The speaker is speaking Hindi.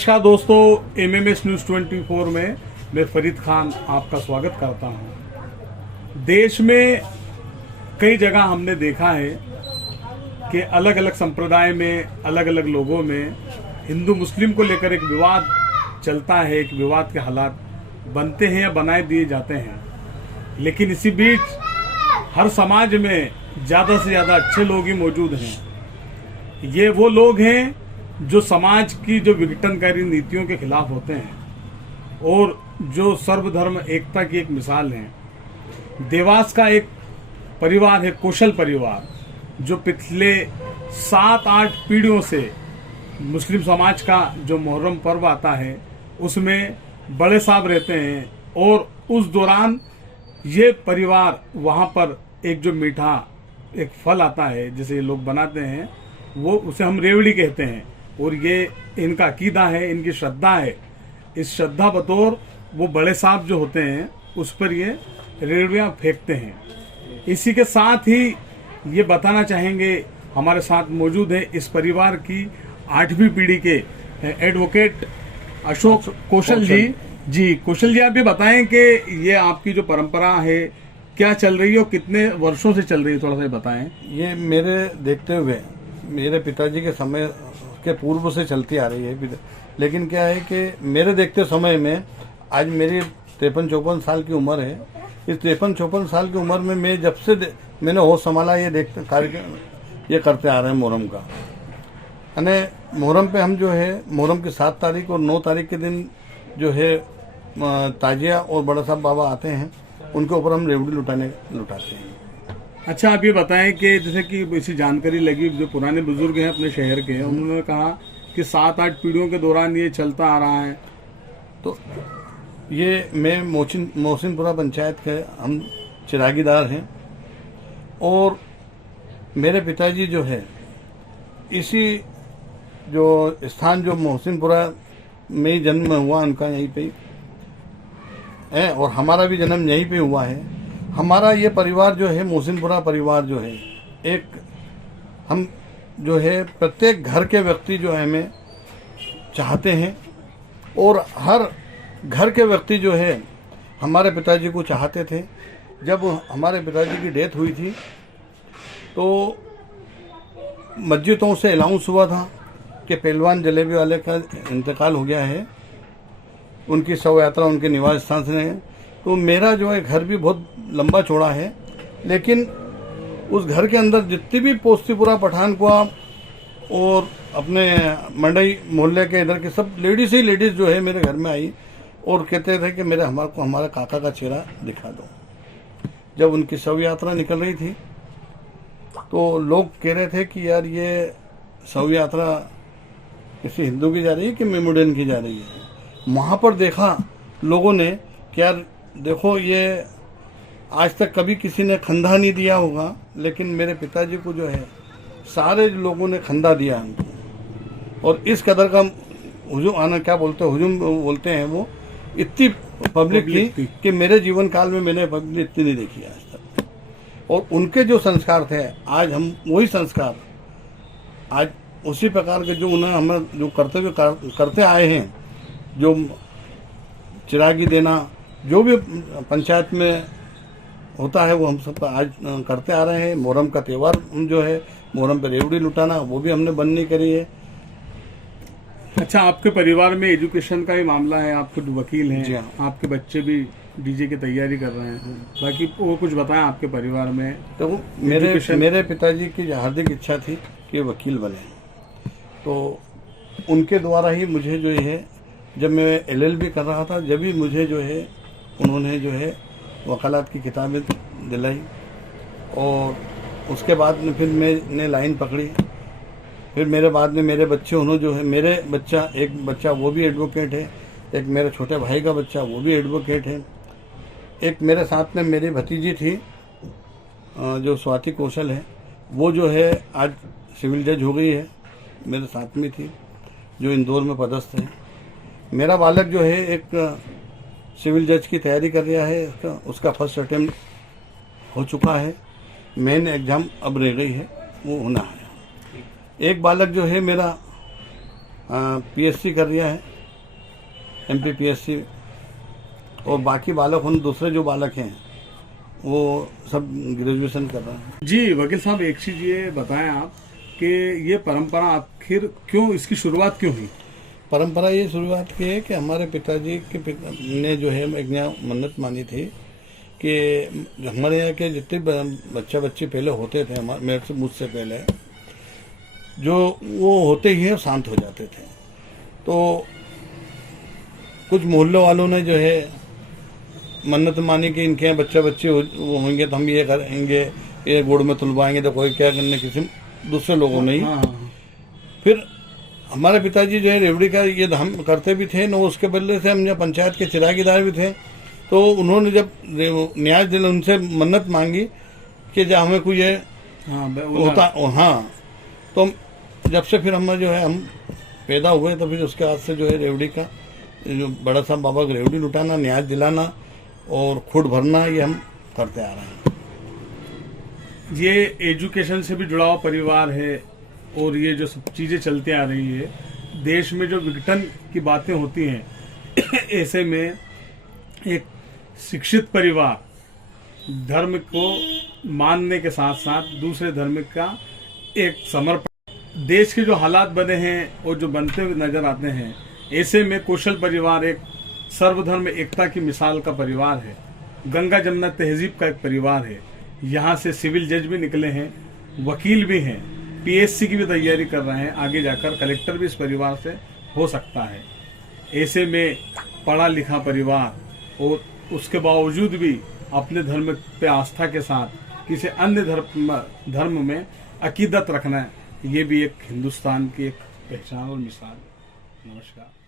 नमस्कार दोस्तों, एमएमएस न्यूज 24 में मैं फरीद खान आपका स्वागत करता हूं। देश में कई जगह हमने देखा है कि अलग अलग संप्रदाय में, अलग अलग लोगों में हिंदू मुस्लिम को लेकर एक विवाद चलता है, एक विवाद के हालात बनते हैं या बनाए दिए जाते हैं। लेकिन इसी बीच हर समाज में ज़्यादा से ज़्यादा अच्छे लोग ही मौजूद हैं। ये वो लोग हैं जो समाज की जो विघटनकारी नीतियों के खिलाफ होते हैं और जो सर्वधर्म एकता की एक मिसाल है। देवास का एक परिवार है, कौशल परिवार, जो पिछले 7-8 पीढ़ियों से मुस्लिम समाज का जो मुहर्रम पर्व आता है उसमें बड़े साहब रहते हैं। और उस दौरान ये परिवार वहाँ पर एक जो मीठा एक फल आता है जिसे ये लोग बनाते हैं, वो उसे हम रेवड़ी कहते हैं। और ये इनका अकीदा है, इनकी श्रद्धा है। इस श्रद्धा बतौर वो बड़े साहब जो होते हैं उस पर ये रेवड़ियाँ फेंकते हैं। इसी के साथ ही ये बताना चाहेंगे, हमारे साथ मौजूद है इस परिवार की 8वीं पीढ़ी के एडवोकेट अशोक कौशल जी। कौशल जी, आप ये बताएं कि ये आपकी जो परंपरा है क्या चल रही है और कितने वर्षों से चल रही है, थोड़ा सा बताएं। ये मेरे देखते हुए मेरे पिताजी के समय के पूर्व से चलती आ रही है। लेकिन क्या है कि मेरे देखते समय में आज मेरी 53-54 साल की उम्र है। इस 53-54 साल की उम्र में मैं जब से मैंने होश संभाला ये देखते कार्यक्रम ये करते आ रहे हैं मुहर्रम का। यानी मुहर्रम पे हम जो है मुहर्रम की 7 तारीख और 9 तारीख के दिन जो है ताजिया और बड़ा साहब बाबा आते हैं, उनके ऊपर हम रेवड़ी लुटाते हैं। अच्छा, आप ये बताएं कि जैसे कि इसी जानकारी लगी, जो पुराने बुजुर्ग हैं अपने शहर के, उन्होंने कहा कि 7-8 पीढ़ियों के दौरान ये चलता आ रहा है। तो ये मैं मोहसिनपुरा पंचायत के हम चिरागीदार हैं और मेरे पिताजी जो है इसी जो स्थान जो मोहसिनपुरा में ही जन्म हुआ, उनका यहीं पे है और हमारा भी जन्म यहीं पे हुआ है। हमारा ये परिवार जो है मोहसिनपुरा परिवार जो है, एक हम जो है प्रत्येक घर के व्यक्ति जो है हमें चाहते हैं और हर घर के व्यक्ति जो है हमारे पिताजी को चाहते थे। जब हमारे पिताजी की डेथ हुई थी तो मस्जिदों से अनाउंस हुआ था कि पहलवान जलेबी वाले का इंतकाल हो गया है, उनकी शव यात्रा उनके निवास स्थान से है। तो मेरा जो है घर भी बहुत लंबा चौड़ा है, लेकिन उस घर के अंदर जितनी भी पोस्तीपुरा पठानकुआ और अपने मंडई मोहल्ले के इधर के सब लेडीज ही लेडीज जो है मेरे घर में आई और कहते थे कि हमारे काका का चेहरा दिखा दो। जब उनकी शव यात्रा निकल रही थी तो लोग कह रहे थे कि यार ये शव यात्रा किसी हिंदू की जा रही है कि मेमोरियन की जा रही है। वहाँ पर देखा लोगों ने कि यार देखो, ये आज तक कभी किसी ने खंधा नहीं दिया होगा, लेकिन मेरे पिताजी को जो है सारे लोगों ने खंधा दिया हमको। और इस कदर का हुजूम आना क्या बोलते हैं, हुजूम बोलते हैं, वो इतनी पब्लिक थी कि मेरे जीवन काल में मैंने पब्लिक इतनी नहीं देखी आज तक। और उनके जो संस्कार थे, आज हम वही संस्कार आज उसी प्रकार के जो उन्हें हमें जो करते आए हैं, जो चिरागी देना जो भी पंचायत में होता है वो हम सब आज करते आ रहे हैं। मुहर्रम का त्यौहार जो है, मुहर्रम पे रेवड़ी लुटाना, वो भी हमने बंद नहीं करी है। अच्छा, आपके परिवार में एजुकेशन का ही मामला है, आप खुद वकील हैं। जी हाँ। आपके बच्चे भी डीजे की तैयारी कर रहे हैं, बाकी वो कुछ बताएं आपके परिवार में। तो मेरे पिताजी की हार्दिक इच्छा थी कि वकील बने, तो उनके द्वारा ही मुझे जो है, जब मैं LLB कर रहा था, जब भी मुझे जो है उन्होंने जो है वकालत की किताबें दिलाई। और उसके बाद में फिर मैंने लाइन पकड़ी। फिर मेरे बाद में मेरे बच्चे, उन्होंने जो है मेरे एक बच्चा वो भी एडवोकेट है, एक मेरे छोटे भाई का बच्चा वो भी एडवोकेट है, एक मेरे साथ में मेरी भतीजी थी जो स्वाति कौशल है, वो जो है आज सिविल जज हो गई है, मेरे साथ में थी, जो इंदौर में पदस्थ है। मेरा बालक जो है एक सिविल जज की तैयारी कर रहा है, उसका फर्स्ट अटेम्प्ट हो चुका है, मेन एग्जाम अब रह गई है, वो होना है। एक बालक जो है मेरा PhD कर रहा है, MPPSC, और बाकी बालक उन दूसरे जो बालक हैं वो सब ग्रेजुएशन कर रहे हैं। जी वकील साहब, एक चीज ये बताएं आप कि ये परंपरा आखिर क्यों, इसकी शुरुआत क्यों हुई? परंपरा ये शुरुआत की है कि हमारे पिताजी के ने जो है एक यहाँ मन्नत मानी थी कि हमारे यहाँ के जितने बच्चा बच्चे पहले होते थे, हमारे मेरे से मुझसे पहले, जो वो होते ही शांत हो जाते थे। तो कुछ मोहल्ले वालों ने जो है मन्नत मानी कि इनके यहाँ बच्चा बच्चे होंगे तो हम ये करेंगे, ये गुड़ में तुलवाएंगे, तो कोई क्या करने, किसी दूसरे लोगों ने ही। फिर हमारे पिताजी जो है रेवड़ी का ये हम करते भी थे न, उसके बदले से हम जब पंचायत के चिरागीदार भी थे, तो उन्होंने जब न्याय दिल उनसे मन्नत मांगी कि जब हमें कोई ये होता, हाँ, तो जब से फिर हम जो है हम पैदा हुए तो फिर उसके बाद से जो है रेवड़ी का जो बड़ा साहब बाबा को रेवड़ी लुटाना, न्याय दिलाना और खुद भरना, ये हम करते आ रहे हैं। ये एजुकेशन से भी जुड़ा हुआ परिवार है और ये जो सब चीजें चलती आ रही है, देश में जो विघटन की बातें होती हैं ऐसे में एक शिक्षित परिवार धर्म को मानने के साथ साथ दूसरे धर्म का एक समर्पण, देश के जो हालात बने हैं और जो बनते हुए नजर आते हैं, ऐसे में कौशल परिवार एक सर्वधर्म एकता की मिसाल का परिवार है, गंगा जमुना तहजीब का एक परिवार है। यहाँ से सिविल जज भी निकले हैं, वकील भी हैं, PSC की भी तैयारी कर रहे हैं, आगे जाकर कलेक्टर भी इस परिवार से हो सकता है। ऐसे में पढ़ा लिखा परिवार और उसके बावजूद भी अपने धर्म पे आस्था के साथ किसी अन्य धर्म में अकीदत रखना, ये भी एक हिंदुस्तान की एक पहचान और मिसाल है। नमस्कार।